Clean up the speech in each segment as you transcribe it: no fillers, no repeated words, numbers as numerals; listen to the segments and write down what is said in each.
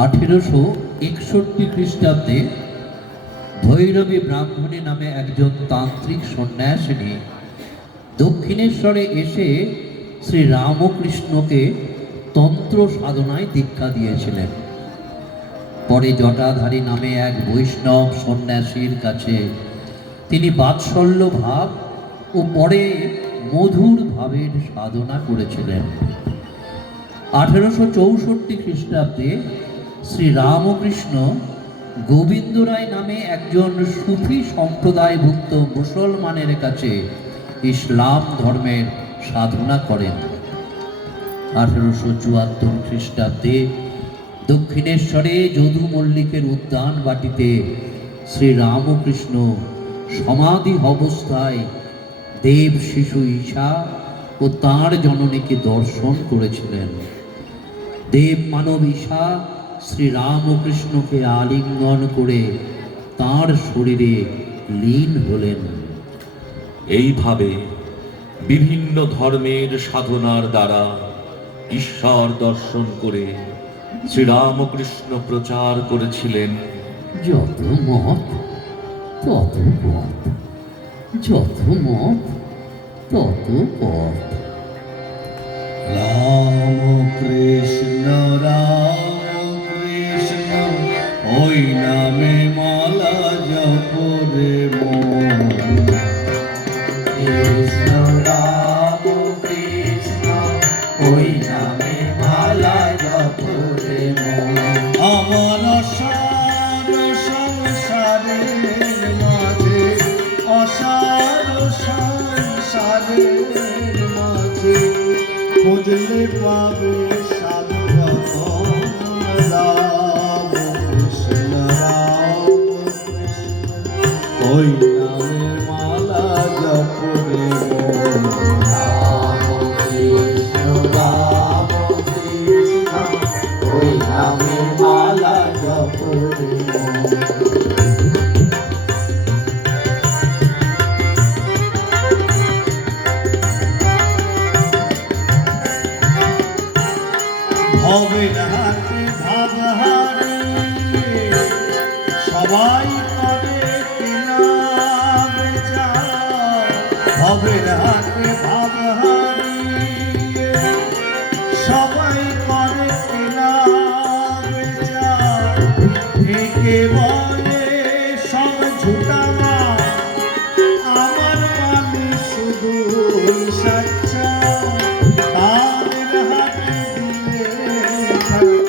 1861 খ্রিস্টাব্দে ভৈরবী ব্রাহ্মণী নামে একজন তান্ত্রিক সন্ন্যাসিনী দক্ষিণেশ্বরে এসে শ্রী রামকৃষ্ণকে তন্ত্র সাধনায় দীক্ষা দিয়েছিলেন। পরে জটাধারী নামে এক বৈষ্ণব সন্ন্যাসীর কাছে তিনি বাৎসল্য ভাব ও পরে মধুর ভাবের সাধনা করেছিলেন। 1864 খ্রিস্টাব্দে শ্রী রামকৃষ্ণ গোবিন্দ রায় নামে একজন সুফি সম্প্রদায়ভুক্ত মুসলমানের কাছে ইসলাম ধর্মের সাধনা করেন। 1874 খ্রিস্টাব্দে দক্ষিণেশ্বরে যদু মল্লিকের উদ্যান বাটিতে শ্রী রামকৃষ্ণ সমাধি অবস্থায় দেব শিশু ঈশা ও তাঁর জননীকে দর্শন করেছিলেন। দেব মানব ঈশা শ্রী রামকৃষ্ণকে আলিঙ্গন করে তাঁর শরীরে লীন হলেন। এইভাবে বিভিন্ন ধর্মের সাধনার দ্বারা ঈশ্বর দর্শন করে শ্রীরামকৃষ্ণ প্রচার করেছিলেন, যত মত তত পথ, যত মত তত পথ। রাম কৃষ্ণ ওই নামে মালা জপরে মন। কৃষ্ণ রাম কৃষ্ণ ওই নামে মালা জপরে মন। আমার অসার সংসারের মাঝে, অসার সংসারের মাঝে খুঁজলে পাবে সাধু রাম কৃষ্ণ ওই নামে মালা জপরে মন। রাম কৃষ্ণ ওই নামে মালা জপরে মন। ভবের হাতে ভাবহারে সবাই করে কেনা বেচা। ভবের হাতে ভাবহারে সবাই করে কেনা বেচা। একে বলে সব ঝুটামা, আমার মানে শুধু সাচ্চা। তাদের হাতে দিলে ঠাকুর,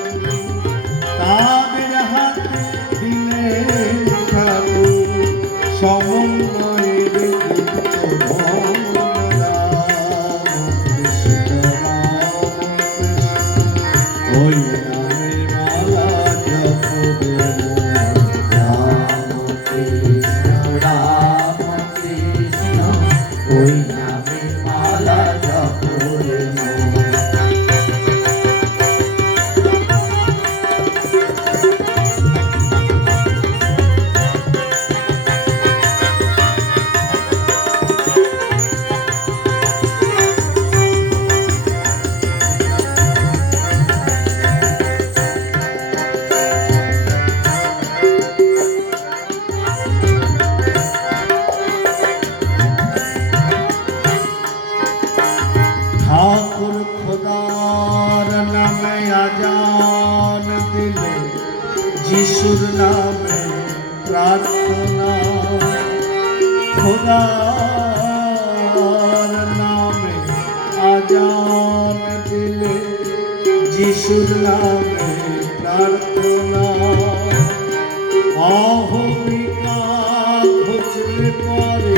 তাদের হাতে দিলে ঠাকুর সমন্বয়ের ওই নামে মালা জপরে মন। রাম কৃষ্ণ ওই নামে মালা জপরে মন। ঠাকুর খোদার নামে আজান দিলে, যিশুর নামে প্রার্থনা। খোদার নামে আজান দিলে, যিশুর নামে প্রার্থনা। অহমিকা ঘুচলে পরে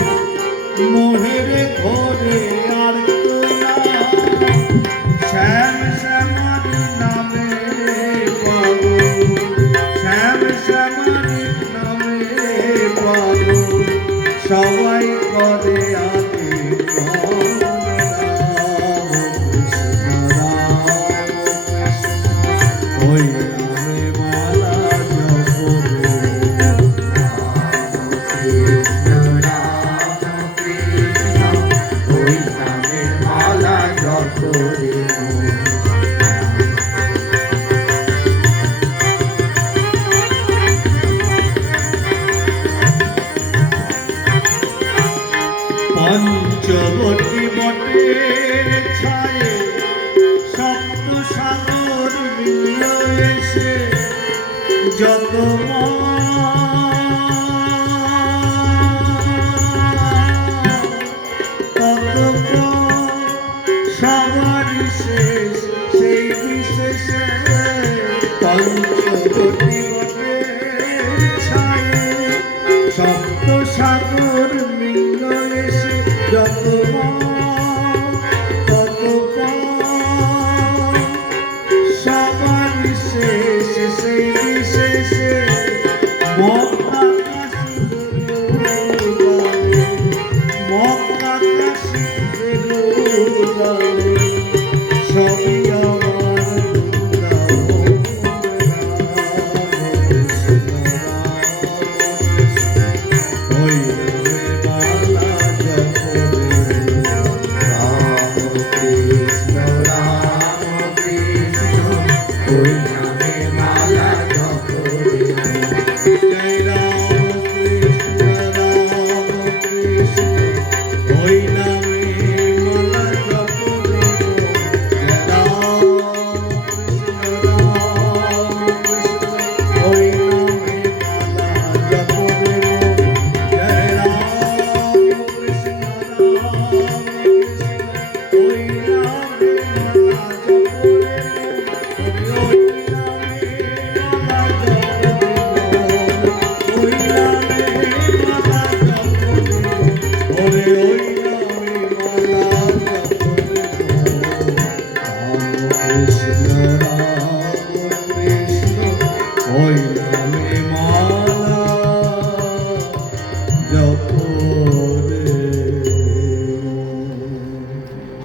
মোহের ঘরে আর শ্যাম শ্যামারি নামে পাবো, শ্যাম শ্যামারি নামে পাবো। সবাই করে আগে ওই নামে মালা জপরে। ওই নামে মালা জপরে মন। এসে যত তত সবার শেষ সেই বিশেষে পঞ্চবটি ছায়ে সপ্ত সাগর মিলল এসে যত তত সবার শেষ সেই বিশেষে মক্কা কাশী জেরুজালেম সবই আমার ওই নামে মালা জপ রে জয় রাম কৃষ্ণ ওই নামে মালা জপ জয় রাম কৃষ্ণ ওই নামে মালা জপ জয় রাম কৃষ্ণ ওই নামে মালা ওই নামে মা